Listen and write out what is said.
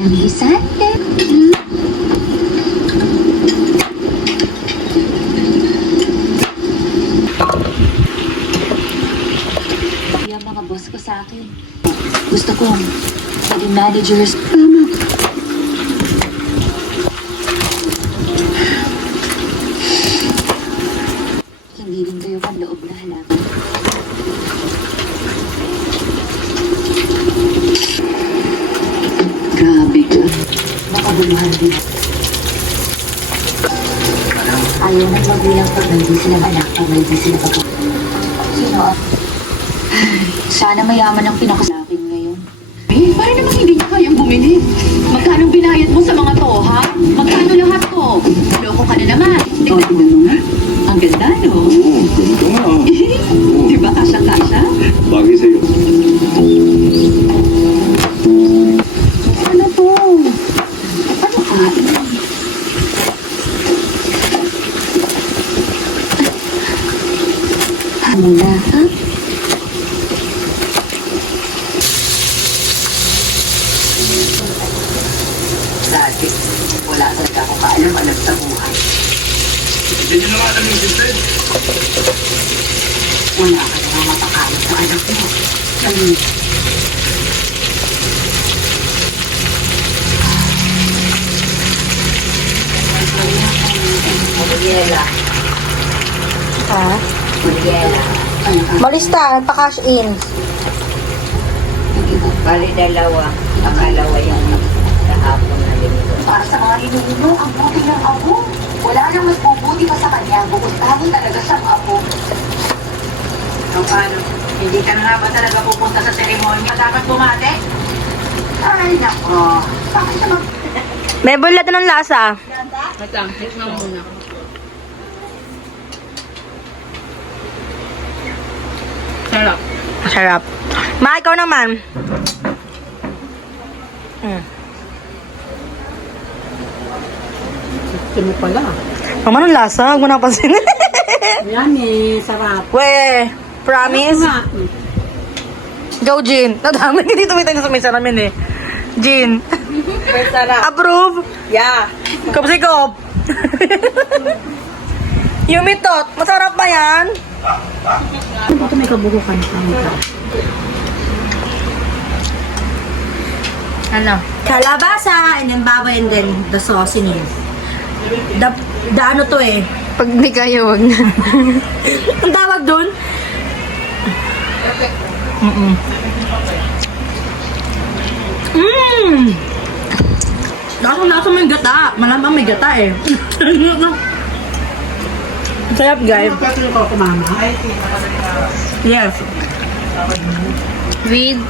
Alisante. Yung mga boss ko sa akin. Gusto kong maging managers. Tama. Hindi rin kayo panloob na halaman. Grabe ka. Makabuluhan din. Ayaw ng magulang pag hindi sila anak, pag hindi sila pag... Sino ah? Sana mayaman ang pinakasakin ngayon. Eh, paano naman hindi niya kayang bumili? Magkano binayad mo sa mga to, ha? Magkano lahat to? Loko ka na naman. Tignan mo nga. Ang ganda, no? Oo, ganito nga. Di ba kasya-kasya? Bagay sa'yo. Ano to? Ano ka? Ano na, ha? Dati, wala talaga ako kaalam-alam sa buhay. Hindi nyo naman alam yung sister. Wala ka naman mapakain sa anak mo. Ano? Muriela. Ha? Muriela. Malista, pa-cash in. Bali dalawa. Pangalawa yung kahapon na linito. Para sa mga inuuno, ang buti ng apo. Wala nang mas bubuti pa sa kanya. Bukod tayo talaga siyang apo. So paano? Hindi ka na nga ba talaga pupunta sa seremonya? Dapat bumate? Ay, nako. Bakit naman? May bulat na ng lasa. Wait lang, hit na muna. Sarap. Masarap. Ma, ikaw naman. Sino pala? Mama, anong lasa? Huwag mo napansin. Yan eh, sarap. We, promise? Go, Jean. Nadami ka dito. May sa may salamin eh. Jean. Sarap. Approve? Yeah. Kopsikop. Yumitot. Masarap ba yan? Ito may kabukukan pa. Ano? Kalabasa, and then baboy, and then the sauce in it. The ano to eh. Pag di kaya, wag na. Ang tawag dun? Lasa mo yung gata. Malamang may gata eh. Sarap, guys. Pwede ko kumama. Yes. With